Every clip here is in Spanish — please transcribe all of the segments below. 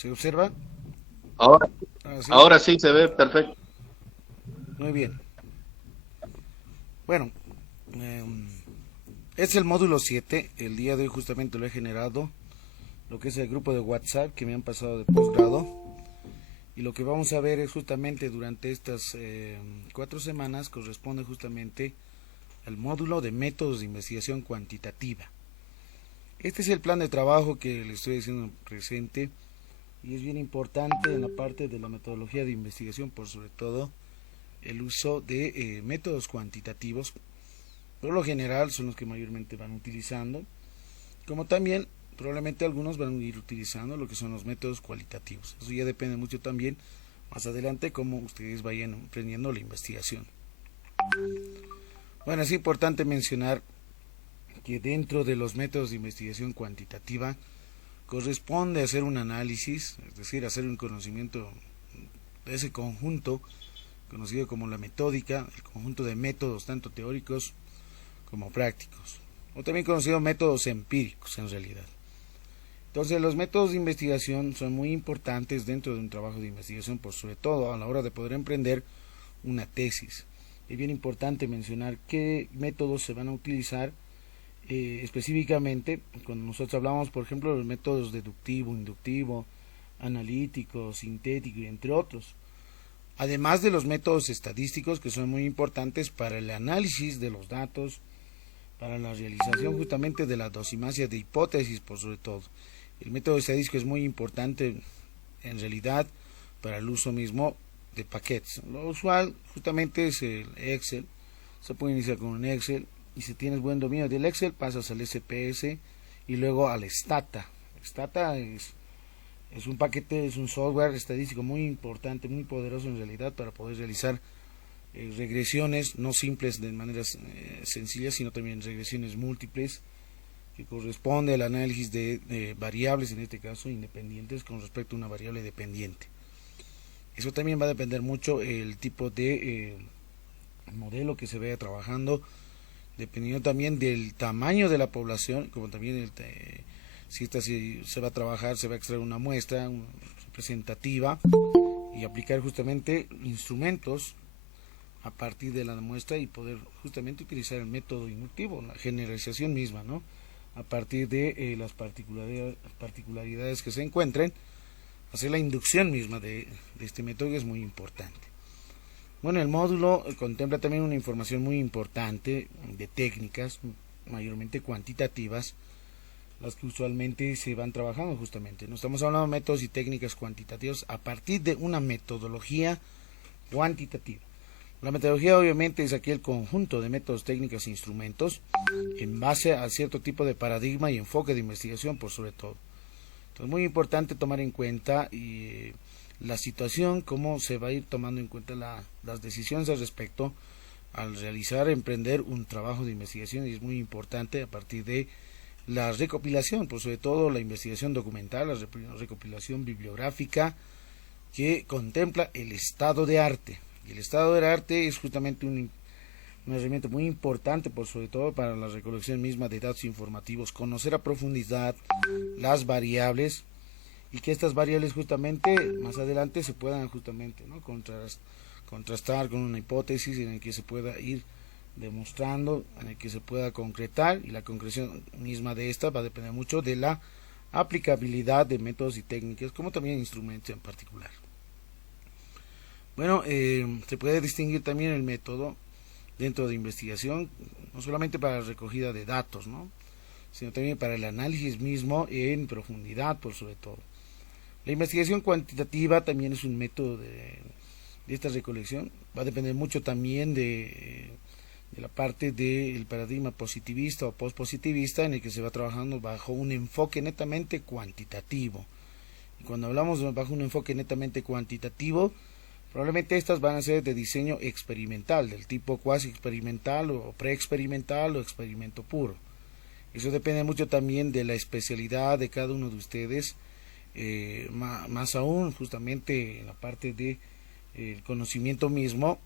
¿Se observa? Ahora, Ah, sí. ahora sí se ve perfecto. Muy bien. Bueno, es el módulo 7. El día de hoy justamente lo he generado, lo que es el grupo de WhatsApp que me han pasado de posgrado. Y lo que vamos a ver es justamente durante estas 4 semanas corresponde justamente al módulo de métodos de investigación cuantitativa. Este es el plan de trabajo que le estoy haciendo presente y es bien importante en la parte de la metodología de investigación, por sobre todo el uso de métodos cuantitativos. Por lo general son los que mayormente van utilizando, como también probablemente algunos van a ir utilizando lo que son los métodos cualitativos. Eso ya depende mucho también más adelante cómo ustedes vayan aprendiendo la investigación. Bueno, es importante mencionar que dentro de los métodos de investigación cuantitativa corresponde hacer un análisis, es decir, hacer un conocimiento de ese conjunto conocido como la metódica, el conjunto de métodos tanto teóricos como prácticos, o también conocido métodos empíricos en realidad. Entonces los métodos de investigación son muy importantes dentro de un trabajo de investigación, por sobre todo a la hora de poder emprender una tesis. Es bien importante mencionar qué métodos se van a utilizar específicamente cuando nosotros hablamos, por ejemplo, de los métodos deductivo, inductivo, analítico, sintético, entre otros. Además de los métodos estadísticos que son muy importantes para el análisis de los datos, para la realización justamente de la dosimasia de hipótesis, por sobre todo. El método estadístico es muy importante en realidad para el uso mismo de paquetes. Lo usual justamente es el Excel. Se puede iniciar con un Excel y si tienes buen dominio del Excel pasas al SPS y luego al Stata. Stata es un paquete, es un software estadístico muy importante, muy poderoso en realidad para poder realizar regresiones no simples de maneras sencillas, sino también regresiones múltiples, que corresponde al análisis de variables, en este caso independientes, con respecto a una variable dependiente. Eso también va a depender mucho el tipo de modelo que se vaya trabajando, dependiendo también del tamaño de la población, como también si se va a trabajar, se va a extraer una muestra representativa y aplicar justamente instrumentos a partir de la muestra y poder justamente utilizar el método inductivo, la generalización misma, ¿no? A partir de las particularidades que se encuentren, hacer la inducción misma de este método es muy importante. Bueno, el módulo contempla también una información muy importante de técnicas, mayormente cuantitativas, las que usualmente se van trabajando justamente. No estamos hablando de métodos y técnicas cuantitativos a partir de una metodología cuantitativa. La metodología obviamente es aquí el conjunto de métodos, técnicas e instrumentos en base a cierto tipo de paradigma y enfoque de investigación por sobre todo. Entonces muy importante tomar en cuenta la situación, cómo se va a ir tomando en cuenta las decisiones al respecto al realizar, emprender un trabajo de investigación y es muy importante a partir de la recopilación, por sobre todo la investigación documental, la recopilación bibliográfica que contempla el estado de arte. Y el estado del arte es justamente una herramienta muy importante, por sobre todo para la recolección misma de datos informativos, conocer a profundidad las variables y que estas variables justamente más adelante se puedan justamente, ¿no?, contrastar con una hipótesis en la que se pueda ir demostrando, en el que se pueda concretar y la concreción misma de esta va a depender mucho de la aplicabilidad de métodos y técnicas como también instrumentos en particular. Bueno, se puede distinguir también el método dentro de investigación, no solamente para la recogida de datos, ¿no?, sino también para el análisis mismo en profundidad, por sobre todo. La investigación cuantitativa también es un método de esta recolección. Va a depender mucho también de la parte del paradigma positivista o postpositivista en el que se va trabajando bajo un enfoque netamente cuantitativo. Y cuando hablamos bajo un enfoque netamente cuantitativo, probablemente estas van a ser de diseño experimental, del tipo cuasi experimental o preexperimental o experimento puro. Eso depende mucho también de la especialidad de cada uno de ustedes, más aún justamente en la parte de el conocimiento mismo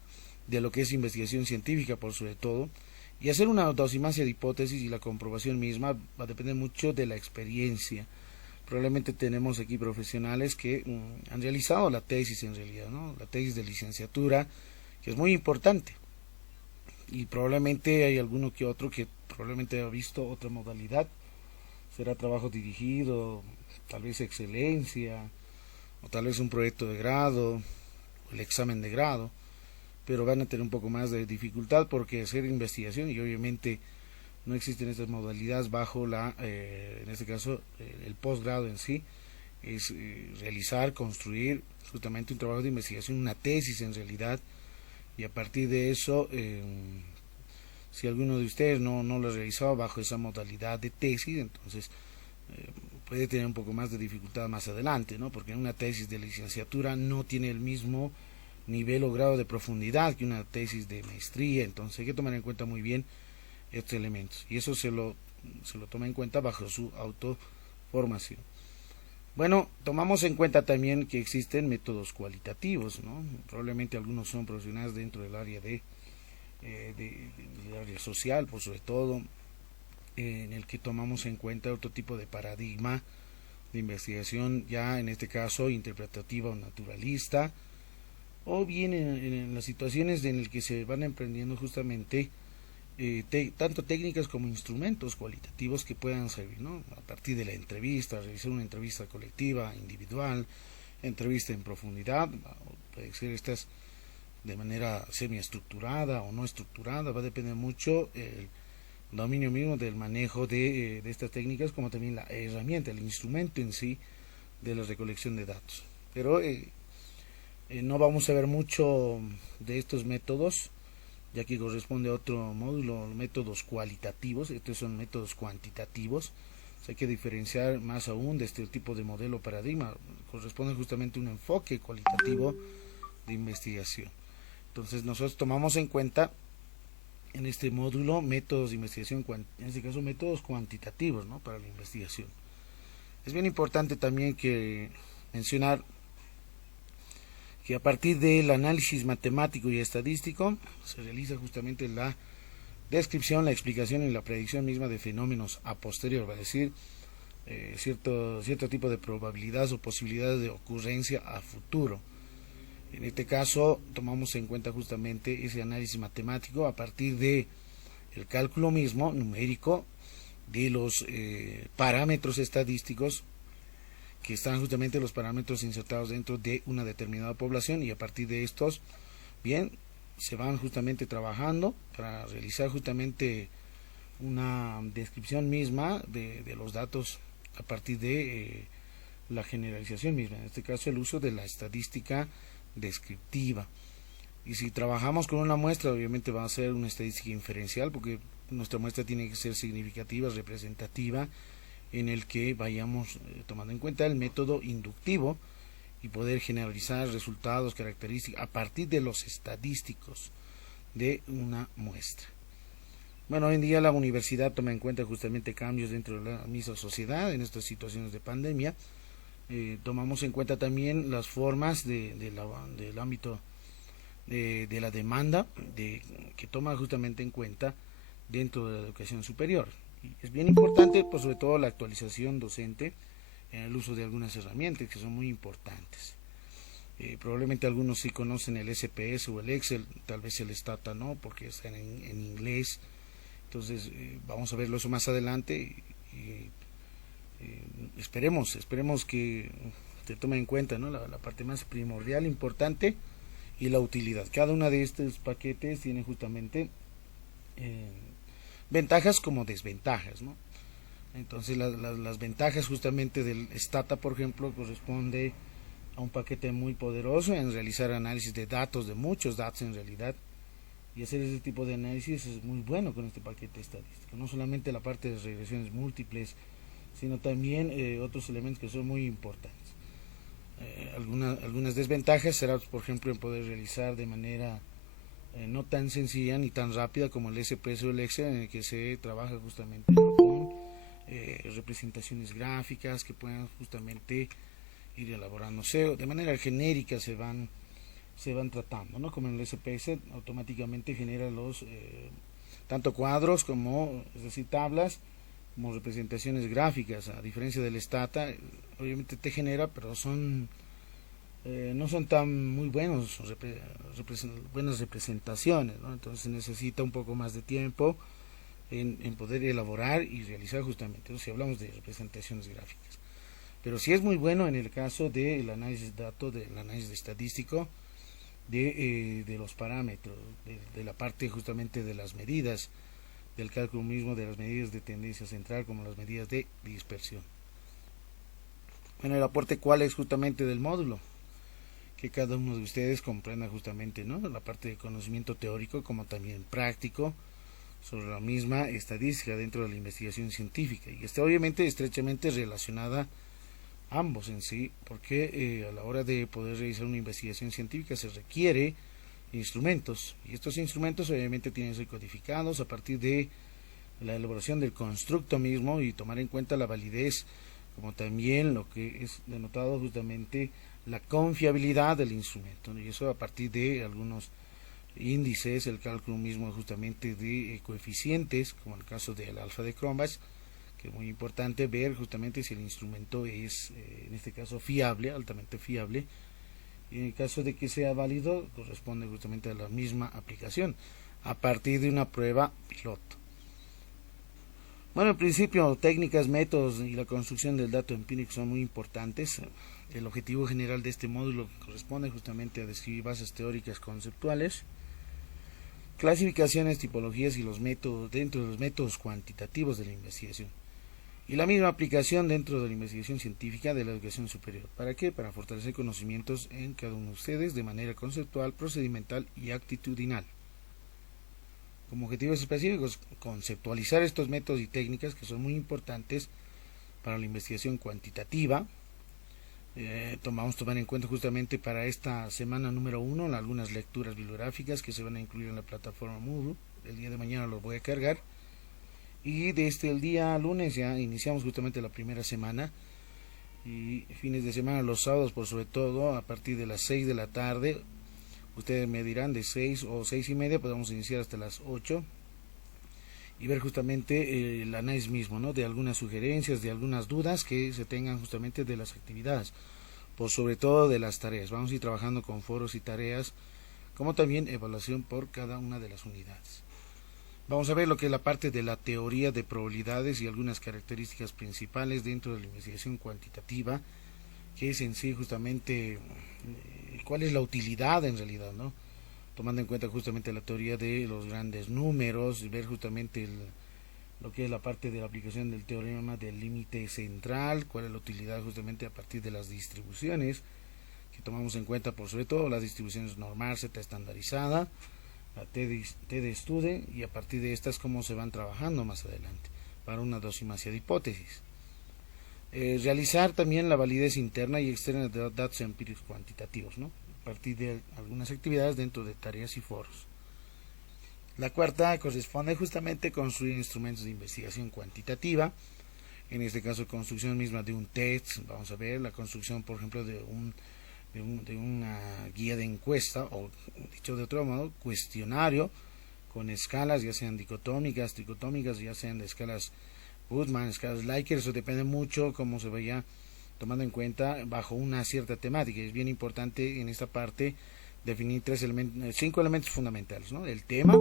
de lo que es investigación científica por sobre todo, y hacer una dosimancia de hipótesis y la comprobación misma va a depender mucho de la experiencia, Probablemente tenemos aquí profesionales que han realizado la tesis en realidad, ¿no? La tesis de licenciatura, que es muy importante. Y probablemente hay alguno que otro que probablemente ha visto otra modalidad. Será trabajo dirigido, tal vez excelencia, o tal vez un proyecto de grado, o el examen de grado, pero van a tener un poco más de dificultad porque hacer investigación y obviamente no existen estas modalidades bajo en este caso, el posgrado en sí, es realizar, construir justamente un trabajo de investigación, una tesis en realidad, y a partir de eso, si alguno de ustedes no lo ha realizado bajo esa modalidad de tesis, entonces puede tener un poco más de dificultad más adelante, ¿no? Porque una tesis de licenciatura no tiene el mismo nivel o grado de profundidad que una tesis de maestría, entonces hay que tomar en cuenta muy bien estos elementos y eso se lo toma en cuenta bajo su autoformación. Bueno, tomamos en cuenta también que existen métodos cualitativos, ¿no? Probablemente algunos son profesionales dentro del área del área social, por sobre todo, en el que tomamos en cuenta otro tipo de paradigma de investigación, ya en este caso interpretativa o naturalista, o bien en las situaciones en las que se van emprendiendo justamente tanto técnicas como instrumentos cualitativos que puedan servir, ¿no? A partir de la entrevista, realizar una entrevista colectiva, individual, entrevista en profundidad, puede ser estas de manera semiestructurada o no estructurada, va a depender mucho el dominio mismo del manejo de estas técnicas, como también la herramienta, el instrumento en sí de la recolección de datos. Pero no vamos a ver mucho de estos métodos, ya que corresponde a otro módulo, métodos cualitativos. Estos son métodos cuantitativos. Hay que diferenciar más aún de este tipo de modelo paradigma. Corresponde justamente a un enfoque cualitativo de investigación. Entonces nosotros tomamos en cuenta en este módulo métodos de investigación, en este caso métodos cuantitativos, ¿no? Para la investigación. Es bien importante también que mencionar que a partir del análisis matemático y estadístico se realiza justamente la descripción, la explicación y la predicción misma de fenómenos a posterior, va a decir cierto tipo de probabilidades o posibilidades de ocurrencia a futuro. En este caso tomamos en cuenta justamente ese análisis matemático a partir de el cálculo mismo numérico de los parámetros estadísticos que están justamente los parámetros insertados dentro de una determinada población, y a partir de estos, bien, se van justamente trabajando para realizar justamente una descripción misma de los datos a partir de la generalización misma, en este caso el uso de la estadística descriptiva. Y si trabajamos con una muestra, obviamente va a ser una estadística inferencial, porque nuestra muestra tiene que ser significativa, representativa, en el que vayamos tomando en cuenta el método inductivo y poder generalizar resultados, características a partir de los estadísticos de una muestra. Bueno, hoy en día la universidad toma en cuenta justamente cambios dentro de la misma sociedad en estas situaciones de pandemia. Tomamos en cuenta también las formas del ámbito de la demanda que toma justamente en cuenta dentro de la educación superior. Es bien importante, pues sobre todo la actualización docente en el uso de algunas herramientas que son muy importantes. Probablemente algunos sí conocen el SPS o el Excel, tal vez el Stata no, porque está en inglés. Entonces vamos a verlo eso más adelante y esperemos que se tome en cuenta, ¿no? la parte más primordial, importante, y la utilidad. Cada uno de estos paquetes tiene justamente ventajas como desventajas, ¿no? Entonces las ventajas justamente del Stata, por ejemplo, corresponde a un paquete muy poderoso en realizar análisis de datos, de muchos datos en realidad, y hacer ese tipo de análisis es muy bueno con este paquete estadístico. No solamente la parte de regresiones múltiples, sino también otros elementos que son muy importantes. Algunas desventajas será, por ejemplo, en poder realizar de manera no tan sencilla ni tan rápida como el SPS o el Excel, en el que se trabaja justamente con representaciones gráficas que puedan justamente ir elaborándose de manera genérica, se van tratando, ¿no? Como en el SPS automáticamente genera los tanto cuadros como, es decir, tablas como representaciones gráficas, a diferencia del Stata, obviamente te genera, pero son no son tan muy buenas representaciones, ¿no? Entonces se necesita un poco más de tiempo en poder elaborar y realizar justamente, ¿no? Si hablamos de representaciones gráficas. Pero sí es muy bueno en el caso del análisis de datos, del análisis estadístico, de los parámetros, de la parte justamente de las medidas, del cálculo mismo de las medidas de tendencia central como las medidas de dispersión. Bueno, el aporte cuál es justamente del módulo, que cada uno de ustedes comprenda justamente, ¿no?, la parte de conocimiento teórico como también práctico sobre la misma estadística dentro de la investigación científica, y está obviamente estrechamente relacionada ambos en sí, porque a la hora de poder realizar una investigación científica se requiere instrumentos, y estos instrumentos obviamente tienen que ser codificados a partir de la elaboración del constructo mismo y tomar en cuenta la validez, como también lo que es denotado justamente la confiabilidad del instrumento, ¿no? Y eso a partir de algunos índices, el cálculo mismo justamente de coeficientes, como el caso del alfa de Cronbach, que es muy importante ver justamente si el instrumento es, en este caso, fiable, altamente fiable, y en el caso de que sea válido, corresponde justamente a la misma aplicación, a partir de una prueba piloto. Bueno, en principio, técnicas, métodos y la construcción del dato empírico son muy importantes. El objetivo general de este módulo corresponde justamente a describir bases teóricas conceptuales, clasificaciones, tipologías y los métodos dentro de los métodos cuantitativos de la investigación, y la misma aplicación dentro de la investigación científica de la educación superior. ¿Para qué? Para fortalecer conocimientos en cada uno de ustedes de manera conceptual, procedimental y actitudinal. Como objetivos específicos, conceptualizar estos métodos y técnicas que son muy importantes para la investigación cuantitativa. Vamos a tomar en cuenta justamente para esta semana número 1 algunas lecturas bibliográficas que se van a incluir en la plataforma Moodle. El día de mañana los voy a cargar. Y desde el día lunes ya iniciamos justamente la primera semana. Y fines de semana, los sábados por sobre todo, a partir de las 6 de la tarde. Ustedes me dirán de 6 o 6 y media, podemos iniciar hasta las 8 y ver justamente el análisis mismo, ¿no?, de algunas sugerencias, de algunas dudas que se tengan justamente de las actividades, por sobre todo de las tareas. Vamos a ir trabajando con foros y tareas, como también evaluación por cada una de las unidades. Vamos a ver lo que es la parte de la teoría de probabilidades y algunas características principales dentro de la investigación cuantitativa, que es en sí justamente cuál es la utilidad en realidad, ¿no?, tomando en cuenta justamente la teoría de los grandes números, ver justamente lo que es la parte de la aplicación del teorema del límite central, cuál es la utilidad justamente a partir de las distribuciones que tomamos en cuenta, por sobre todo las distribuciones normal, Z estandarizada, la T de Stude, y a partir de estas cómo se van trabajando más adelante para una dosimacia de hipótesis. Realizar también la validez interna y externa de datos empíricos cuantitativos, ¿no?, a partir de algunas actividades dentro de tareas y foros. La cuarta corresponde justamente a construir instrumentos de investigación cuantitativa, en este caso construcción misma de un test. Vamos a ver la construcción, por ejemplo, de una guía de encuesta, o dicho de otro modo, cuestionario con escalas, ya sean dicotómicas, tricotómicas, ya sean de escalas Goodman, escalas Likert. Eso depende mucho cómo se vaya tomando en cuenta bajo una cierta temática. Es bien importante en esta parte definir 5 elementos fundamentales, ¿no? El tema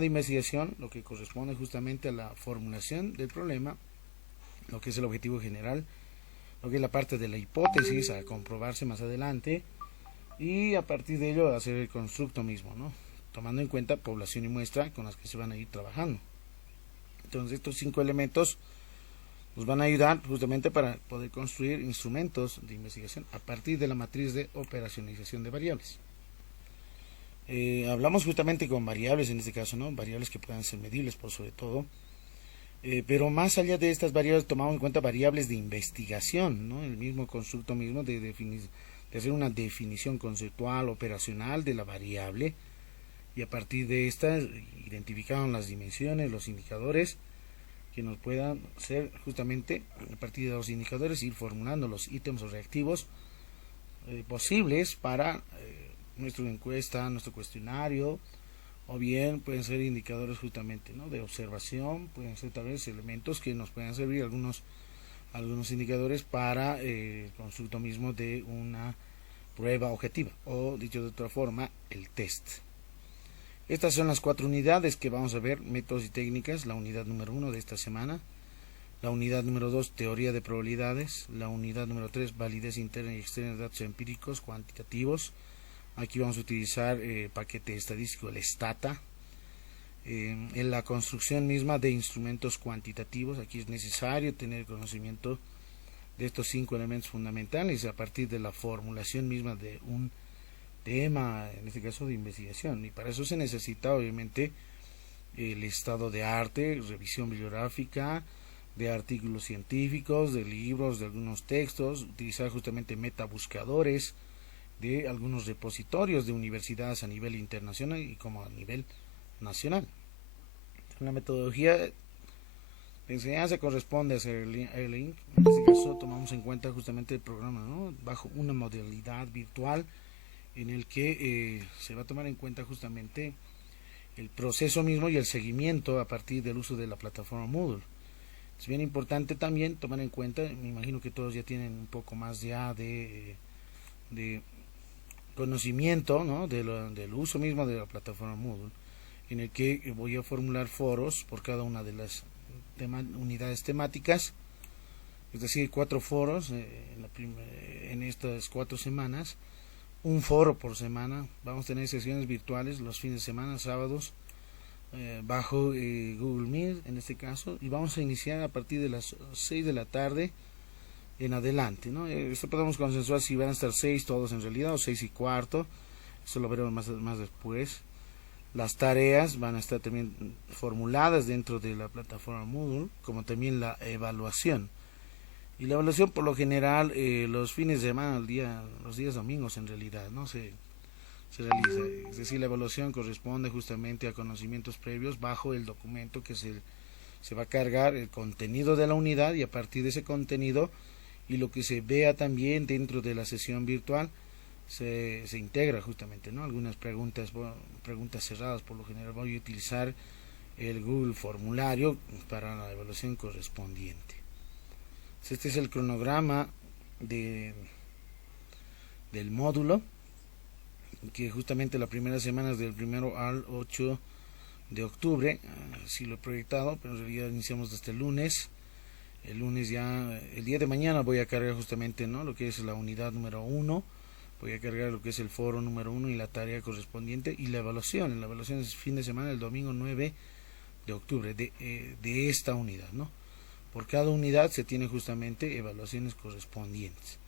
de investigación, lo que corresponde justamente a la formulación del problema, lo que es el objetivo general, lo que es la parte de la hipótesis a comprobarse más adelante, y a partir de ello hacer el constructo mismo, ¿no?, tomando en cuenta población y muestra con las que se van a ir trabajando. Entonces estos 5 elementos nos van a ayudar justamente para poder construir instrumentos de investigación a partir de la matriz de operacionalización de variables. Hablamos justamente con variables en este caso, ¿no?, variables que puedan ser medibles por sobre todo, pero más allá de estas variables tomamos en cuenta variables de investigación, ¿no?, el mismo constructo mismo de hacer una definición conceptual operacional de la variable, y a partir de estas identificaron las dimensiones, los indicadores que nos puedan ser justamente a partir de los indicadores ir formulando los ítems o reactivos posibles para nuestra encuesta, nuestro cuestionario o bien pueden ser indicadores justamente, ¿no?, de observación, pueden ser tal vez elementos que nos puedan servir, algunos indicadores para el constructo mismo de una prueba objetiva, o dicho de otra forma, el test. Estas son las 4 unidades que vamos a ver: métodos y técnicas, la unidad número 1 de esta semana; la unidad número 2, teoría de probabilidades; la unidad número 3, validez interna y externa de datos empíricos cuantitativos. Aquí vamos a utilizar el paquete estadístico, el STATA. En la construcción misma de instrumentos cuantitativos, aquí es necesario tener conocimiento de estos 5 elementos fundamentales a partir de la formulación misma de un tema, en este caso de investigación, y para eso se necesita obviamente el estado de arte, revisión bibliográfica de artículos científicos, de libros, de algunos textos, utilizar justamente metabuscadores de algunos repositorios de universidades a nivel internacional y como a nivel nacional. La metodología de enseñanza corresponde a Erlang. En este caso tomamos en cuenta justamente el programa, ¿no?, bajo una modalidad virtual en el que se va a tomar en cuenta justamente el proceso mismo y el seguimiento a partir del uso de la plataforma Moodle. Es bien importante también tomar en cuenta, me imagino que todos ya tienen un poco más ya de conocimiento, ¿no?, del uso mismo de la plataforma Moodle, en el que voy a formular foros por cada una de las unidades temáticas, es decir, 4 foros en estas 4 semanas, un foro por semana. Vamos a tener sesiones virtuales los fines de semana, sábados, bajo Google Meet en este caso, y vamos a iniciar a partir de las 6 de la tarde en adelante, ¿no? Esto podemos consensuar si van a estar 6 todos en realidad o 6 y cuarto, eso lo veremos más después. Las tareas van a estar también formuladas dentro de la plataforma Moodle, como también la evaluación. Y la evaluación por lo general los fines de semana, los días domingos en realidad, ¿no?, se realiza. Es decir, la evaluación corresponde justamente a conocimientos previos bajo el documento que se va a cargar el contenido de la unidad, y a partir de ese contenido y lo que se vea también dentro de la sesión virtual se integra justamente, ¿no?, algunas preguntas cerradas. Por lo general voy a utilizar el Google formulario para la evaluación correspondiente. Este es el cronograma del módulo, que justamente la primera semana es del 1 al 8 de octubre, así lo he proyectado, pero en realidad iniciamos desde el lunes. El lunes ya, el día de mañana voy a cargar justamente, ¿no?, lo que es la unidad número 1, voy a cargar lo que es el foro número 1 y la tarea correspondiente, y la evaluación es fin de semana, el domingo 9 de octubre de esta unidad, ¿no? Por cada unidad se tiene justamente evaluaciones correspondientes.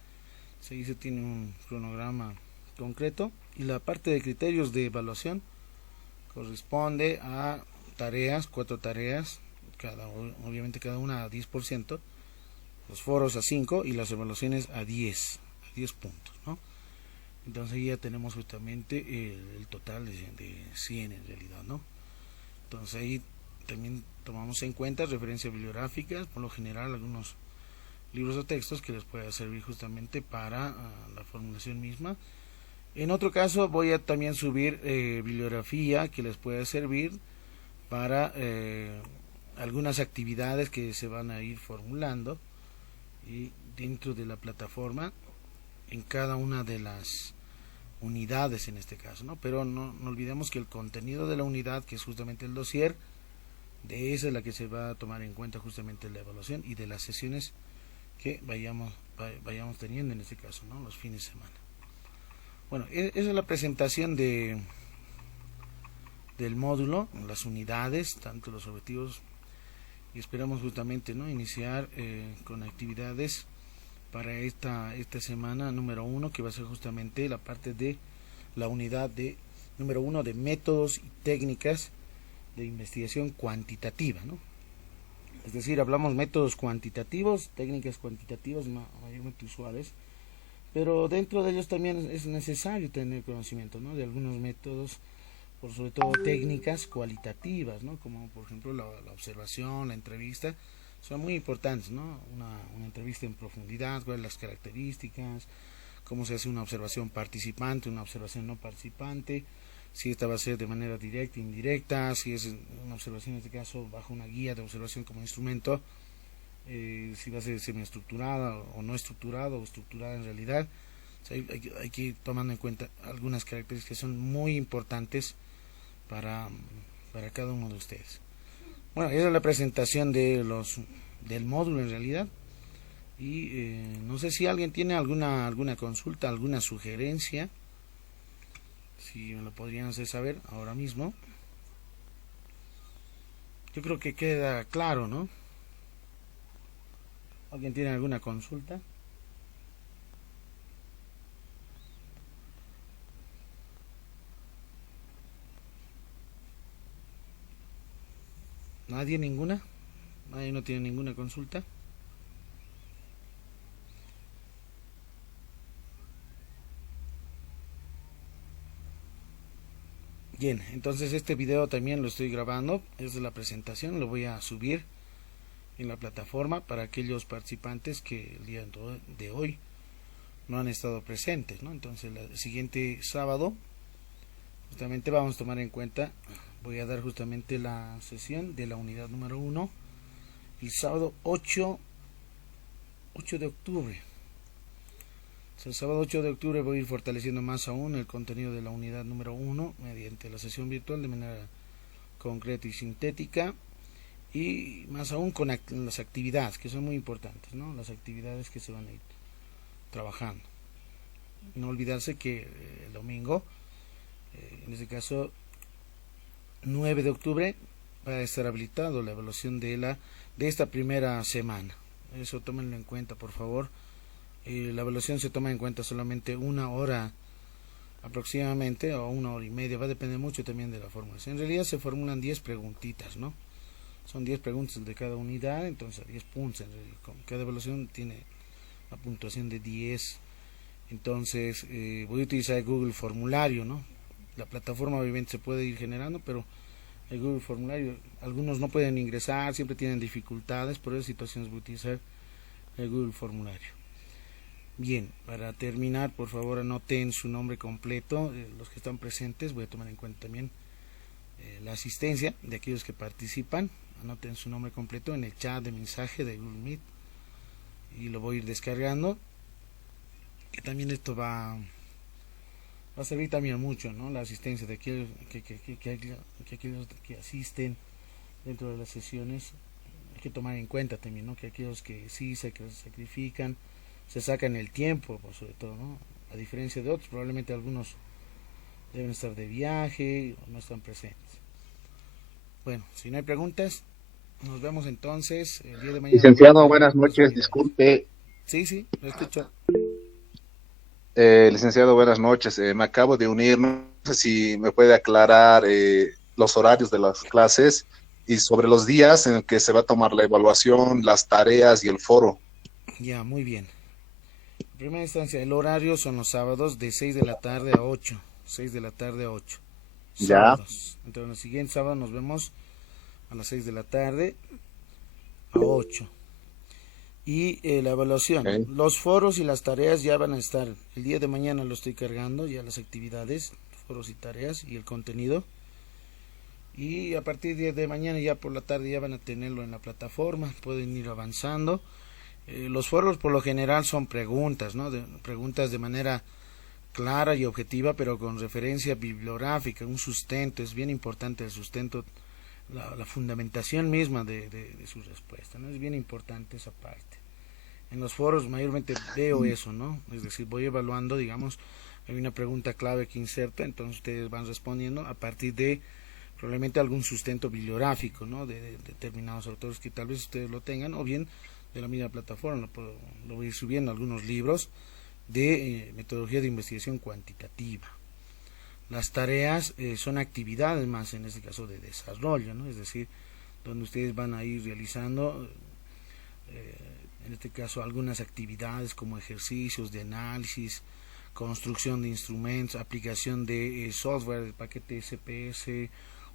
Ahí se tiene un cronograma concreto, y la parte de criterios de evaluación corresponde a tareas, 4 tareas, obviamente cada una a 10%, los foros a 5 y las evaluaciones a 10 puntos, ¿no? Entonces ya tenemos justamente el total de 100 en realidad, ¿no? Entonces ahí también tomamos en cuenta referencias bibliográficas, por lo general algunos libros o textos que les pueda servir justamente para la formulación misma. En otro caso voy a también subir bibliografía que les pueda servir para algunas actividades que se van a ir formulando y dentro de la plataforma en cada una de las unidades en este caso, ¿no? Pero no olvidemos que el contenido de la unidad, que es justamente el dossier, de esa es la que se va a tomar en cuenta justamente la evaluación y de las sesiones que vayamos teniendo en este caso, ¿no?, los fines de semana. Bueno, esa es la presentación del módulo, las unidades, tanto los objetivos, y esperamos justamente, ¿no?, iniciar con actividades para esta semana número 1, que va a ser justamente la parte de la unidad número 1 de métodos y técnicas de investigación cuantitativa, ¿no? Es decir, hablamos métodos cuantitativos, técnicas cuantitativas mayormente usuales, pero dentro de ellos también es necesario tener conocimiento, ¿no?, de algunos métodos, por sobre todo técnicas cualitativas, ¿no?, como por ejemplo la observación, la entrevista, son muy importantes, ¿no? Una entrevista en profundidad, cuáles las características, cómo se hace una observación participante, una observación no participante, si esta va a ser de manera directa, indirecta, si es una observación en este caso bajo una guía de observación como instrumento, si va a ser semiestructurada o no estructurada o estructurada en realidad. O sea, hay que ir tomando en cuenta algunas características que son muy importantes para cada uno de ustedes. Bueno, esa es la presentación del módulo en realidad. Y no sé si alguien tiene alguna consulta, alguna sugerencia, si me lo podrían hacer saber ahora mismo. Yo creo que queda claro, ¿no? ¿Alguien tiene alguna consulta? ¿Nadie? ¿Ninguna? ¿Nadie no tiene ninguna consulta? Bien, entonces este video también lo estoy grabando, es de la presentación, lo voy a subir en la plataforma para aquellos participantes que el día de hoy no han estado presentes, ¿no? Entonces el siguiente sábado justamente vamos a tomar en cuenta, voy a dar justamente la sesión de la unidad número 1 el sábado 8 de octubre. El sábado 8 de octubre voy a ir fortaleciendo más aún el contenido de la unidad número 1 mediante la sesión virtual de manera concreta y sintética, y más aún con las actividades que son muy importantes, ¿no? Las actividades que se van a ir trabajando. No olvidarse que el domingo, en este caso 9 de octubre, va a estar habilitado la evaluación de esta primera semana. Eso tómenlo en cuenta, por favor. La evaluación se toma en cuenta solamente una hora aproximadamente, o una hora y media, va a depender mucho también de la formulación. En realidad se formulan 10 preguntitas, ¿no? Son 10 preguntas de cada unidad, entonces 10 puntos. Cada evaluación tiene la puntuación de 10. Entonces voy a utilizar Google Formulario, ¿no? La plataforma obviamente se puede ir generando, pero el Google Formulario, algunos no pueden ingresar, siempre tienen dificultades, por esas situaciones voy a utilizar el Google Formulario. Bien, para terminar, por favor anoten su nombre completo, los que están presentes. Voy a tomar en cuenta también la asistencia de aquellos que participan. Anoten su nombre completo en el chat de mensaje de Google Meet y lo voy a ir descargando, que también esto va a servir también mucho, ¿no? La asistencia de aquellos que asisten dentro de las sesiones. Hay que tomar en cuenta también, ¿no? Que aquellos que sí se sacrifican, se sacan el tiempo, pues, sobre todo, ¿no? A diferencia de otros, probablemente algunos deben estar de viaje o no están presentes. Bueno, si no hay preguntas, nos vemos entonces el día de mañana. Licenciado, buenas noches, disculpe. Sí, lo escucho. Licenciado, buenas noches. Me acabo de unir, no sé si me puede aclarar los horarios de las clases y sobre los días en que se va a tomar la evaluación, las tareas y el foro. Ya, muy bien. En primera instancia, el horario son los sábados de 6 de la tarde a 8. 6 de la tarde a 8. Sábados. Ya. Entonces, el siguiente sábado nos vemos a las 6 de la tarde a 8. Y la evaluación. Okay. Los foros y las tareas ya van a estar. El día de mañana lo estoy cargando, ya las actividades, foros y tareas y el contenido. Y a partir de mañana, ya por la tarde, ya van a tenerlo en la plataforma. Pueden ir avanzando. Los foros por lo general son preguntas, ¿no? Preguntas de manera clara y objetiva, pero con referencia bibliográfica, un sustento. Es bien importante el sustento, la fundamentación misma de su respuesta, ¿no? Es bien importante esa parte. En los foros mayormente veo eso, ¿no? Es decir, voy evaluando, digamos, hay una pregunta clave que inserta, entonces ustedes van respondiendo a partir de probablemente algún sustento bibliográfico, ¿no? De determinados autores que tal vez ustedes lo tengan, o bien de la misma plataforma. Lo voy a ir subiendo algunos libros de metodología de investigación cuantitativa. Las tareas son actividades más, en este caso, de desarrollo, ¿no? Es decir, donde ustedes van a ir realizando, en este caso, algunas actividades como ejercicios de análisis, construcción de instrumentos, aplicación de software, el paquete SPS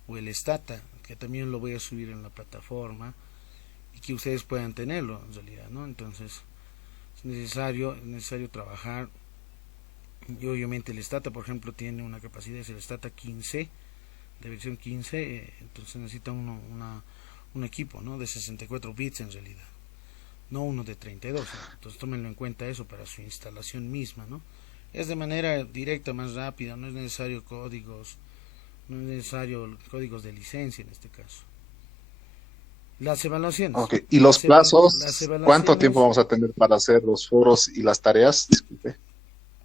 o el Stata, que también lo voy a subir en la plataforma y que ustedes puedan tenerlo en realidad, ¿no? Entonces es necesario trabajar Y obviamente el STATA, por ejemplo, tiene una capacidad, es el STATA 15, de versión 15, entonces necesita un equipo, ¿no? De 64 bits en realidad, no uno de 32. Entonces tómenlo en cuenta eso para su instalación misma, ¿no? Es de manera directa, más rápida, no es necesario códigos, no es necesario códigos de licencia en este caso. Las evaluaciones. Ok, ¿y los Las plazos? ¿Cuánto tiempo evaluaciones, vamos a tener para hacer los foros y las tareas? Disculpe.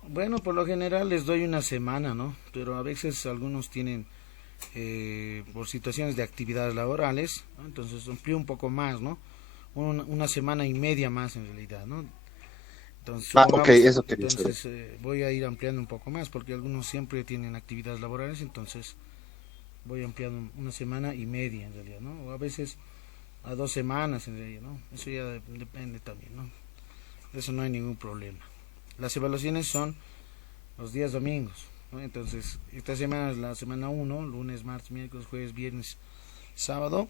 bueno, por lo general les doy una semana, ¿no? Pero a veces algunos tienen, por situaciones de actividades laborales, ¿no? Entonces amplío un poco más, ¿no? Una semana y media más en realidad, ¿no? Entonces, Ah, ok, supongamos, eso quería saber. entonces voy a ir ampliando un poco más, porque algunos siempre tienen actividades laborales, entonces voy ampliando una semana y media en realidad, ¿no? O a veces a 2 semanas en realidad, ¿no? Eso ya depende también, ¿no? De eso no hay ningún problema. Las evaluaciones son los días domingos, ¿no? Entonces, esta semana es la semana 1, lunes, martes, miércoles, jueves, viernes, sábado.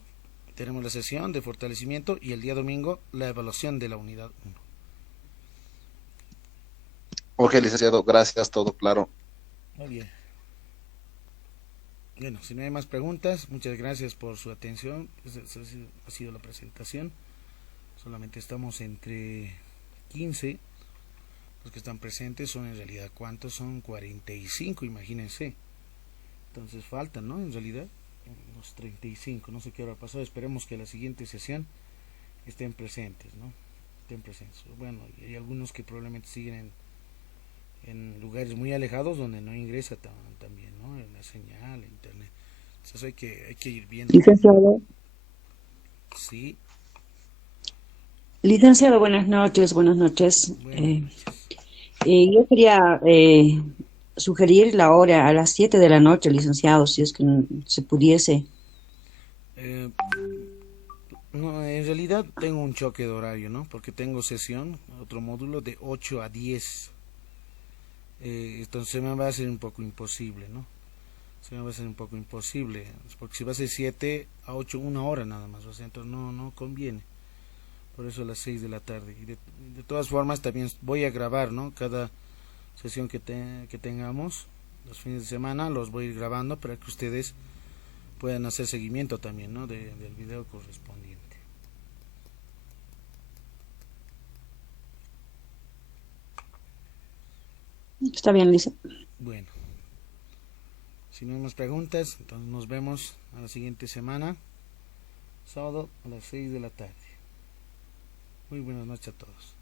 Tenemos la sesión de fortalecimiento y el día domingo la evaluación de la unidad 1. Ok, licenciado, gracias, todo claro. Muy bien. Bueno, si no hay más preguntas, muchas gracias por su atención. Esa ha sido la presentación. Solamente estamos entre 15. Los que están presentes son en realidad, ¿cuántos son? 45, imagínense. Entonces faltan, ¿no? En realidad, los 35. No sé qué hora pasó. Esperemos que la siguiente sesión estén presentes, ¿no? Estén presentes. Bueno, y hay algunos que probablemente siguen en lugares muy alejados donde no ingresa también, ¿no? En la señal, internet. Entonces hay que ir viendo. Licenciado, Sí, licenciado, buenas noches, buenas noches. buenas noches. Yo quería sugerir la hora a las 7 de la noche, licenciado, si es que se pudiese. Eh, no, en realidad tengo un choque de horario, ¿no? Porque tengo sesión, otro módulo de 8 a 10. Entonces me va a ser un poco imposible, ¿no? Se me va a ser un poco imposible, porque si va a ser 7 a 8, 1 hora nada más, o sea, entonces no conviene. Por eso a las 6 de la tarde. Y de todas formas también voy a grabar, ¿no? Cada sesión que tengamos, los fines de semana, los voy a ir grabando para que ustedes puedan hacer seguimiento también, ¿no? Del video correspondiente. Está bien, licenciado. Bueno, si no hay más preguntas, entonces nos vemos a la siguiente semana, sábado a las 6 de la tarde. Muy buenas noches a todos.